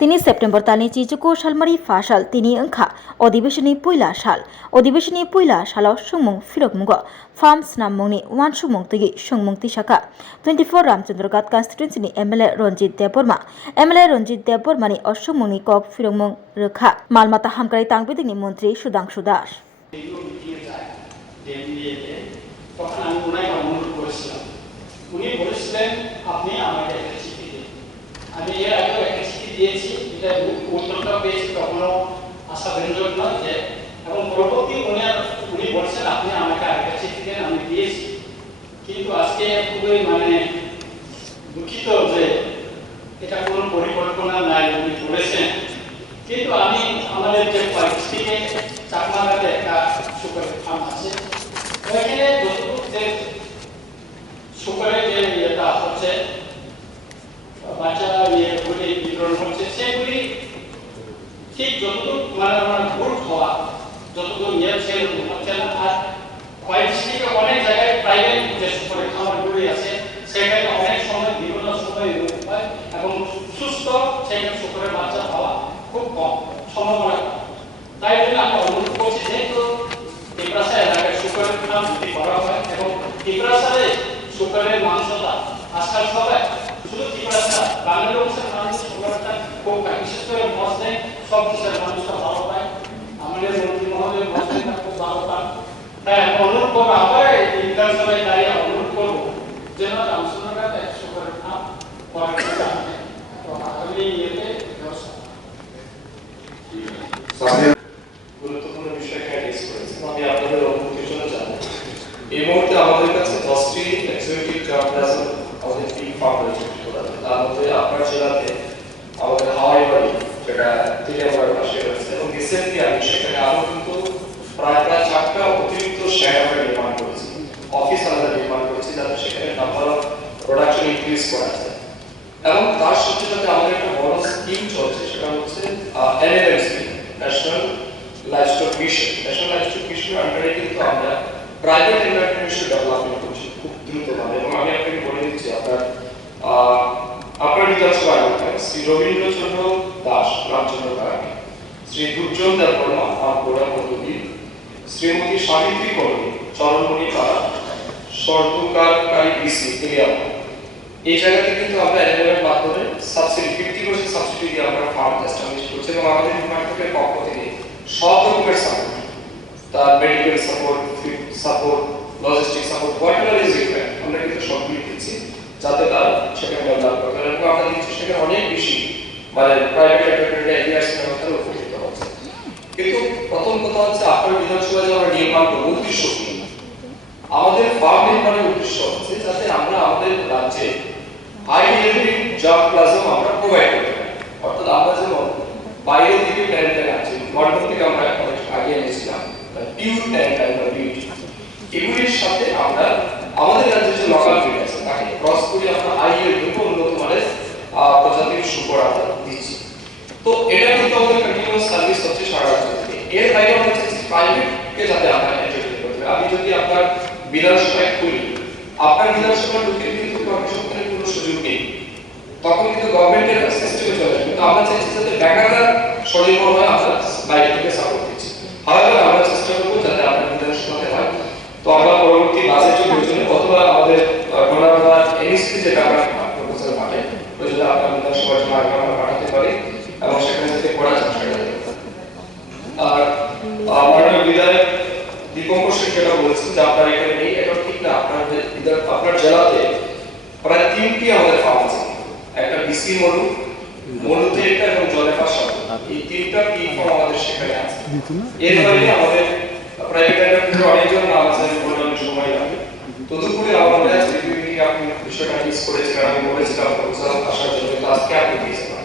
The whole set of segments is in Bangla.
তিনি সেপ্টেম্বর তাलनि चिजुको सालमारि फासाल তিনি ओंखा अधिवेशननि पुइला सालाव सुंमुं फिरकमुंगो फार्म्स नाममुंनि वान सुंमुं तैगि सुंमुं तिसाखा 24 रामचंद्रघाट कन्स्टिट्युएन्सिनि एमएलए रंजित देबबर्मानि असुंमुंनि कक फिरकमुं रोखा मालमाता हामक्राइ तांबिदिनि मन्त्रि सुधांशु दास উনি বলেছিলেন আপনি আমাকে একটা চিঠি দিন। আমি এর আগেও একটা চিঠি দিয়েছি, এটা উত্তরটা পেয়েছি, কখনো আশাব্যঞ্জক নয় যে, এবং পরবর্তী উনি বলছেন আপনি আমাকে আরেকটা চিঠি দেন, আমি দিয়েছি। কিন্তু আজকে খুবই দুঃখিত যে এটা কোনো পরিকল্পনা নাই উনি বলেছেন। কিন্তু আমি আমাদের যে পরিস্থিতিতে চাকমাঘাটে একটা সুপার ফার্ম আছে, ওইখানে যতটুকু যে সুপারের যে ইয়েটা হচ্ছে বাচ্চা ইয়েগুলি বিতরণ হচ্ছে সেগুলি ঠিক যতটুকু ভুল হওয়া যতটুকু ইয়ে সেরকম হচ্ছে না। আর কয়েকদিকে অনেক জায়গায় প্রাইভেট যে সুপারের খামারগুলি আছে সেখানে অনেক সময় বিভিন্ন সময় রোগ হয় এবং সুস্থ সেখানে সুপারের বাচ্চা হওয়া খুব কম সম্ভাবনা। তাই জন্য আমি অনুরোধ করছি যেহেতু টিপ্রাসা এলাকায় সুপারের খাম যদি করা হয় এবং টিপ্রাসারে সুপারের মাংসটা আজকাল সবাই শুধু টিপ্রাসা বাঙালি অংশের মানুষ সুপারটা খুব খায়, বিশেষ করে মসলিম সব দেশের মানুষটা ভালো পায়। আমাদের মন্ত্রী মহোদয় মসলিমটা খুব ভালো পান। তাই আমি অনুরোধ করবো আবার এই বিধানসভায় দাঁড়িয়ে অনুরোধ করবো যেন রামচন্দ্রঘাটে সুপারের খাম করার জন্য আগামী ইয়েতে ব্যবস্থা গুরুত্বপূর্ণ বিষয়টা রেজ করেছেন। আমি আপনাদের অনুমতির জন্য জানাই এই মুহূর্তে আমাদের কাছে 10টি এক্সিকিউটিভ জার্নালিজম আমাদের টিম ফার্ম রয়েছে। তার মধ্যে আপনার জেলাতে আমাদের হাওয়াই বাড়ি যেটা তেলিয়াপাড়ার পাশে রয়েছে এবং রিসেন্টলি আমি সেখানে আরো কিন্তু প্রায় 4টা অতিরিক্ত শেড আমরা নির্মাণ করেছি, অফিস আমরা নির্মাণ করেছি যাতে সেখানে নাম্বার অফ প্রোডাকশন ইনক্রিজ করা যায়। এবং তার সাথে সাথে আমাদের একটা বড় স্কিম চলছে, সেটা হচ্ছে NLMC, national livestock mission. National livestock মিশনের আন্ডারে কিন্তু আমরা প্রাইভেট এন্টারপ্রেনিউরশিপ ডেভেলপমেন্ট করছি খুব দ্রুতভাবে। এবং আমি আপনাকে বলে দিচ্ছি আপনার বিধানসভা এলাকায় শ্রী রবীন্দ্রচন্দ্র দাস রামচন্দ্রঘাট, শ্রী দুর্জন দেববর্মা আমগোড়া পল্লী, শ্রীমতী সাবিত্রী কর্মী চরণমণি পাড়া, সর্বকারী বিসি তেলিয়াপাড়া, এই জায়গাতে কিন্তু আমরা এনএলএম এর মাধ্যমে সাবসিডি 50% সাবসিডি দিয়ে আমরা ফার্ম এস্টাবলিশ করছি এবং আমাদের ডিপার্টমেন্টের পক্ষ থেকে সব রকমের সাপোর্ট, তার medical support, feed support, logistic support, whatever is required আমরা কিন্তু সবগুলি দিচ্ছি যাতে তার সেখানে ডেভেলপ করতে পারে। এবং আমরা দিচ্ছি সেখানে অনেক বেশি প্রাইভেট এন্টারপ্রেনার এরিয়াস ব্যবস্থার উপকৃত হচ্ছে। কিন্তু প্রথম কথা হচ্ছে আপনার বিধানসভায় যে আমরা নির্মাণ করবো উদ্দেশ্য কি? আমাদের ফার্ম নির্মাণের উদ্দেশ্য হচ্ছে যাতে আমরা আমাদের রাজ্যে হাই লেভেল জব প্লাজম আমরা প্রোভাইড করতে পারি। অর্থাৎ আমরা যেমন বাইরে থেকে ট্যালেন্টেড আছে, লন্ডন থেকে আমরা অনেক আগে এনেছিলাম পিওর ট্যালেন্ট বা বিউটি, এগুলির সাথে আমরা আমাদের রাজ্যের যে লোকাল ব্রিড আছে তাকে ক্রস করে আমরা হাই লেভেল উন্নত মানের প্রজাতির শুকর আমরা দিচ্ছি। তো এটা কিন্তু আমাদের কন্টিনিউয়াস সার্ভিস হচ্ছে সারা রাজ্য থেকে। এর বাইরে আমরা চাইছি প্রাইভেটকে যাতে আমরা এন্টারটেইন করতে পারি। আমি যদি আপনার বিধানসভায় খুলি, আপনার বিধানসভার লোকের কিন্তু কর্মসংস্থানের কোনো সুযোগ নেই, তখন কিন্তু গভর্নমেন্টের সিস্টেমে চলে আসবে। কিন্তু আমরা চাইছি যাতে বেকাররা স্বনির্ভর হয়, আমরা বাইরে থেকে সাপোর্ট দিচ্ছি। হাওয়াইবার আমরা চেষ্টা করবো যাতে আপনার বিধানসভাতে হয়। তো আমরা পরবর্তী বাজেটের প্রয়োজনে অথবা আমাদের গণনা এনএসপি যেটা আমরা প্রপোজাল পাঠাই ওই জন্য আপনার বিধানসভার জন্য আমরা পাঠাতে পারি এবং সেখানে থেকে পড়া যায়। আর মাননীয় বিধায়ক দীপঙ্কর সিং যেটা বলছেন যে আপনার এখানে নেই, এটা ঠিক না। আপনার জেলাতে প্রায় 3টি আমাদের ফার্ম আছে, একটা বিসি মরুতে একটা এবং জলেফা সাগর, এই 3টা টি ফার্ম আমাদের সেখানে আছে। এর বাইরে আমাদের প্রাইভেট এন্টারপ্রেনার অনেকজন নাম আছে, বললাম সময় লাগে। তদুপরি আমাদের আপনি বিষয়টা মিস করেছিলেন, আমি বলেছিলাম প্রপোজাল আসার জন্য আজকে আপনি দিয়েছিলাম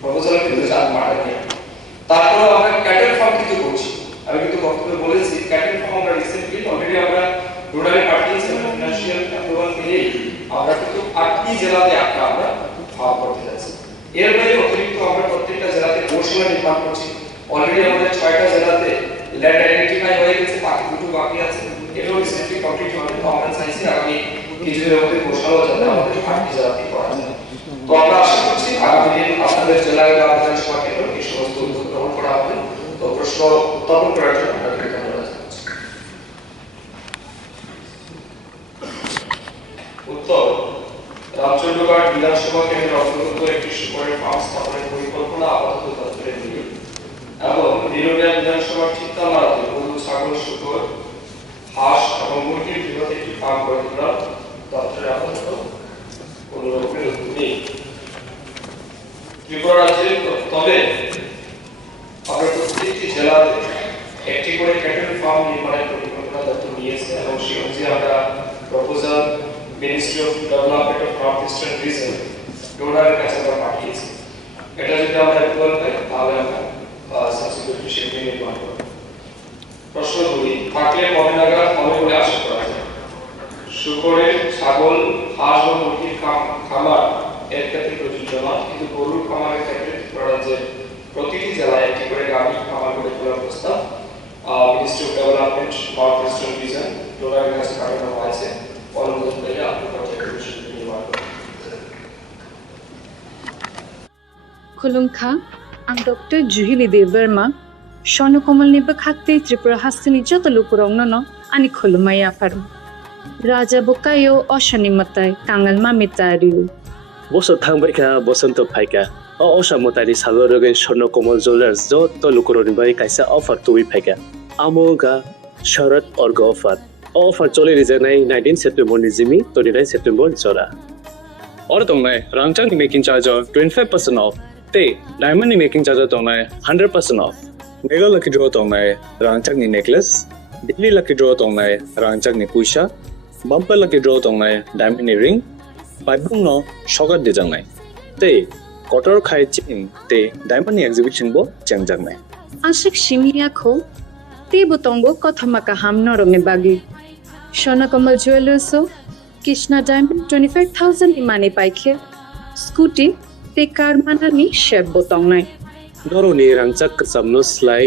প্রপোজাল কিন্তু চার পাঠাতে। তারপর আমরা ক্যাটেল ফার্ম কিন্তু করছি। আমি কিন্তু বক্তব্যে বলেছি ক্যাটেল ফার্ম আমরা রিসেন্টলি অলরেডি আমরা রুরালে পাঠিয়েছি, ফিনান্সিয়াল অ্যাপ্রুভাল পেলেই আমরা কিন্তু 8টি জেলাতে একটা আমরা ফার্ম করতে যাচ্ছি। এর বাইরে অতিরিক্ত আমরা প্রত্যেকটা জেলাতে গোশালা নির্মাণ করছি। অলরেডি আমাদের 6টা জেলাতে ল্যান্ড আইডেন্টিফাই হয়ে গেছে, বাকি দুটো বাকি আছে, এটাও রিসেন্টলি কমপ্লিট হবে। তো আমরা চাইছি আগামী কিছুদিনের মধ্যে গোশালা যাতে আমাদের 8টি জেলাতে করা যায়। তো আমরা আশা করছি আগামী দিন আপনাদের জেলায় বা বিধানসভা কেন্দ্র এই সমস্ত উদ্যোগ গ্রহণ করা হবে। তো প্রশ্ন উত্থাপন করার জন্য আপনাকে ধন্যবাদ জানাচ্ছি। উত্তর: রামচন্দ্রগড় বিধানসভা কেন্দ্রের অন্তর্গত একটি সুপারি ফার্ম স্থাপনের পরিকল্পনা আপাতত দপ্তরে নেই এবং নিরবিয়া বিধানসভার চিত্তামারাতে গরু, ছাগল, শুকর, হাঁস এবং মুরগির বৃহৎ একটি ফার্ম গড়ে তোলার দপ্তরে আপাতত কোনো রকমের উদ্যোগ নেই। ত্রিপুরা রাজ্যে তবে আমরা প্রত্যেকটি জেলাতে একটি করে ক্যাটেল ফার্ম নির্মাণের পরিকল্পনা দপ্তর নিয়েছে এবং সেই অনুযায়ী আমরা proposal ministry of development of north eastern region ডোনারের কাছে আমরা পাঠিয়েছি। এটা যদি আমরা অ্যাপ্রুভাল পাই তাহলে আমরা সাবসিকুয়েন্টলি সেগুলি নির্মাণ করব। প্রশ্ন 2: থাকলে কবে নাগাদ হবে বলে আশা করা যায়? শুকরের, ছাগল, হাঁস ও মুরগির খামার এর ক্ষেত্রে প্রযোজ্য নয়, কিন্তু গরুর খামারের ক্ষেত্রে ত্রিপুরা রাজ্যের প্রতিটি জেলায় একটি করে গাভীর খামার গড়ে তোলার প্রস্তাব ministry of development north eastern region ডোনারের কাছে পাঠানো হয়েছে। অনুমোদন পেলে আপনি পর্যাপ্ত বিষয়টি নির্মাণ করবেন। Khulumkha, ang Dr. Juhili Deverma, Shonokomal ni Bakhakte Tripura Hastini Jotalukurong no, ani Khulumaya Faru. Raja Bukayo Oshani Matai, Kangal Mamitariu. বছর থাংবাইকা বসন্ত ফাইকা অসা মতারি সাগরগেন স্বর্ণ কমল জুয়েলার্স যত লুকুরনি বাই কাইসা অফার তুই ফাইকা আমোগা শরৎ অর্গ অফার চলে রিজানাই 19 সেপ্টেম্বর নিজিমি 29 সেপ্টেম্বর জরা और तोंगनाय रांगचांग मेकिंग चार्ज 25% ऑफ ते डायमंड मेकिंग चार्ज तोंगनाय 100% ऑफ मेगा लकी ड्रॉ तोंगनाय रांगचांग नि नेकलेस दिल्ली लकी ड्रॉ तोंगनाय रांगचांग नि पुइसा बम्पर लकी ड्रॉ तोंगनाय डायमंड नि रिंग बाइबुंग नो शगर दिजांनाय ते कटर खाय चिन ते डायमंड नि एग्जिबिशन बो चंगजांनाय Ashik Shimiya Kho, Te Butongo Kothamaka Hamno Ronge Bagi. Shonokomal Jewelers, Krishna Diamond 25,000 Imani Paikhe, Scooty, Te Karmanani Sheb Botongnai. नरनि रांचाक कसामनो स्लाइ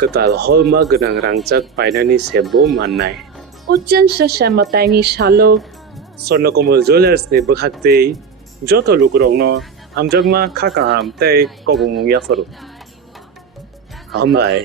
कताल हलमा गनां रांचाक पाइनानि सेबो माननाय Ujan Shashamataini Shalo, स्वर्णकमल ज्वेलर्स नि बखाक्ते जतो लुकुरंगनो हामजगमा खाकाहाम तै कबुंग याफरो हामलाय